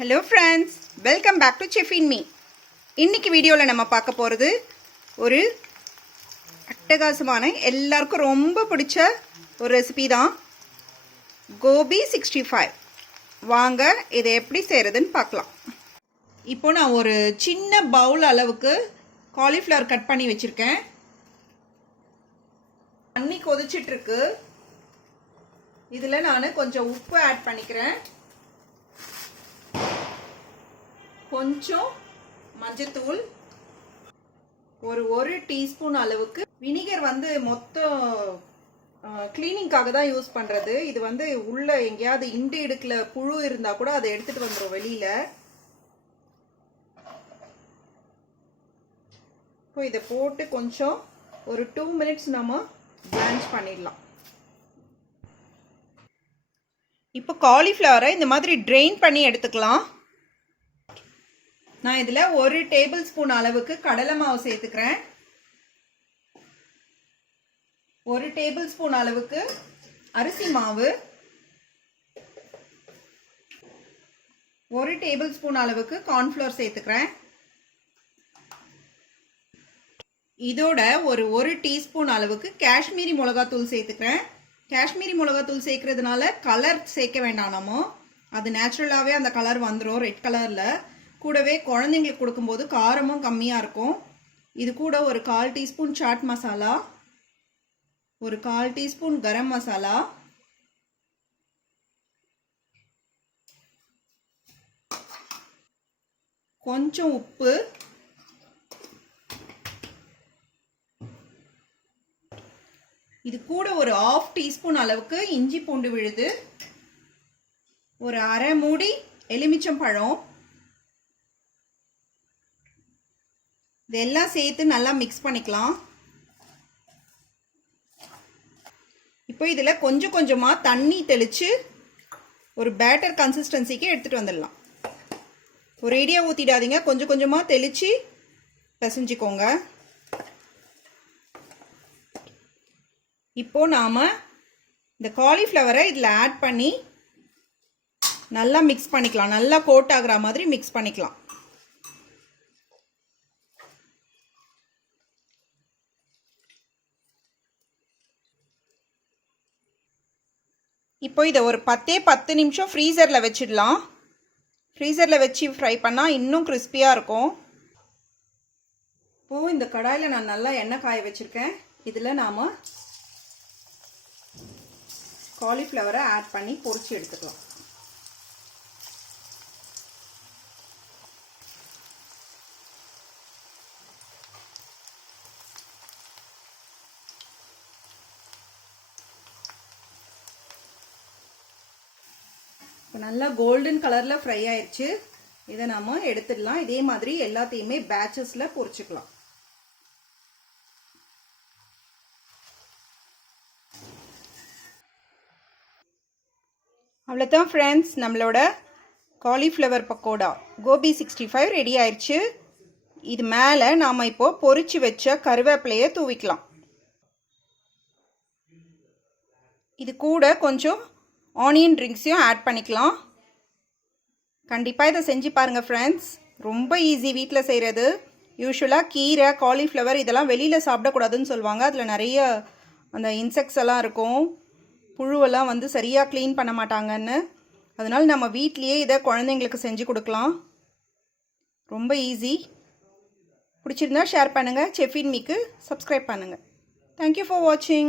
Hello friends, welcome back to Chef in Me. இன்னைக்கு வீடியோல நம்ம பார்க்க போறது ஒரு அட்டகாசமான எல்லாருக்கும் ரொம்ப பிடிச்ச ஒரு ரெசிபி தான் கோபி 65. வாங்க இதை எப்படி செய்யறதுன்னு பார்க்கலாம். இப்போ நான் ஒரு சின்ன பவுல் அளவுக்கு காலிஃப்ளவர் கட் பண்ணி வச்சிருக்கேன். தண்ணி கொதிச்சிட்டு இருக்கு. இதுல நான் கொஞ்சம் உப்பு ஆட் பண்ணிக்கிறேன். கொஞ்சம் மஞ்சத்தூள், ஒரு டீஸ்பூன் அளவுக்கு வினிகர் வந்து மொத்தம் கிளீனிங்காக தான் யூஸ் பண்றது. இது வந்து உள்ள எங்கேயாவது இண்டு இடுக்குல புழு இருந்தா கூட அதை எடுத்துட்டு வந்துடும் வெளியில. இப்போ இதை போட்டு கொஞ்சம் ஒரு 2 மினிட்ஸ் நம்ம பிளான்ச் பண்ணிடலாம். இப்போ காலிஃப்ளவரை இந்த மாதிரி ட்ரெயின் பண்ணி எடுத்துக்கலாம். நான் இதுல 1 டேபிள் ஸ்பூன் அளவுக்கு கடலை மாவு சேர்த்துக்கிறேன். 1 டேபிள் ஸ்பூன் அளவுக்கு அரிசி மாவு, 1 டேபிள் ஸ்பூன் அளவுக்கு கார்ன்ஃப்ளவர் சேர்த்துக்கிறேன். இதோட ஒரு டீஸ்பூன் அளவுக்கு காஷ்மீரி மிளகாத்தூள் சேர்த்துக்கிறேன். காஷ்மீரி மிளகாத்தூள் சேர்க்கறதுனால கலர் சேர்க்க வேண்டாம், நம்ம அது நேச்சுரலாகவே அந்த கலர் வந்துடும் ரெட் கலரில். கூடவே குழந்தைங்களுக்கு கொடுக்கும்போது காரமும் கம்மியாக இருக்கும். இது கூட ஒரு 1/4 டீஸ்பூன் சாட் மசாலா, ஒரு 1/4 டீஸ்பூன் கரம் மசாலா, கொஞ்சம் உப்பு, இது கூட ஒரு 1/2 டீஸ்பூன் அளவுக்கு இஞ்சி பூண்டு விழுது, ஒரு அரை மூடி எலுமிச்சம் பழம், இதெல்லாம் சேர்த்து நல்லா மிக்ஸ் பண்ணிக்கலாம். இப்போ இதில் கொஞ்சம் கொஞ்சமாக தண்ணி தெளித்து ஒரு பேட்டர் கன்சிஸ்டன்சிக்கு எடுத்துகிட்டு வந்துடலாம். ஒரேடியாக ஊற்றிடாதீங்க, கொஞ்சம் கொஞ்சமாக தெளித்து பிசைஞ்சிக்கோங்க. இப்போ நாம் இந்த காலிஃப்ளவரை இதில் ஆட் பண்ணி நல்லா மிக்ஸ் பண்ணிக்கலாம். நல்லா கோட் ஆகிற மாதிரி மிக்ஸ் பண்ணிக்கலாம். இப்போ இதை ஒரு 10 நிமிஷம் ஃப்ரீசரில் வச்சிடலாம். ஃப்ரீசரில் வச்சு ஃப்ரை பண்ணால் இன்னும் கிறிஸ்பியாக இருக்கும். இப்போது இந்த கடாயில் நான் நல்லா எண்ணெய் காய வச்சுருக்கேன். இதில் நாம் காலிஃப்ளவரை ஆட் பண்ணி பொரிச்சு எடுத்துக்கலாம். இப்போ நல்லா கோல்டன் கலரில் ஃப்ரை ஆயிடுச்சு. இதை நாம் எடுத்துடலாம். இதே மாதிரி எல்லாத்தையுமே பேட்சஸில் பொரிச்சுக்கலாம். அவ்வளோதான் ஃப்ரெண்ட்ஸ், நம்மளோட காலிஃப்ளவர் பக்கோடா கோபி 65 ரெடி ஆயிடுச்சு. இது மேலே நாம் இப்போ பொரிச்சு வச்ச கருவேப்பிலையை தூவிக்கலாம். இது கூட கொஞ்சம் ஆனியன் ட்ரிங்க்ஸையும் ஆட் பண்ணிக்கலாம். கண்டிப்பாக இதை செஞ்சு பாருங்கள் ஃப்ரெண்ட்ஸ், ரொம்ப ஈஸி வீட்டில் செய்கிறது. யூஸ்வலாக கீரை, காலிஃப்ளவர் இதெல்லாம் வெளியில் சாப்பிடக்கூடாதுன்னு சொல்லுவாங்க. அதில் நிறைய அந்த இன்செக்ட்ஸ் எல்லாம் இருக்கும், புழுவெல்லாம் வந்து சரியாக க்ளீன் பண்ண மாட்டாங்கன்னு. அதனால் நம்ம வீட்லேயே இதை குழந்தைங்களுக்கு செஞ்சு கொடுக்கலாம். ரொம்ப ஈஸி. பிடிச்சிருந்தா ஷேர் பண்ணுங்கள். செஃப் இன் மீக்கு சப்ஸ்கிரைப் பண்ணுங்கள். தேங்க்யூ ஃபார் வாட்சிங்.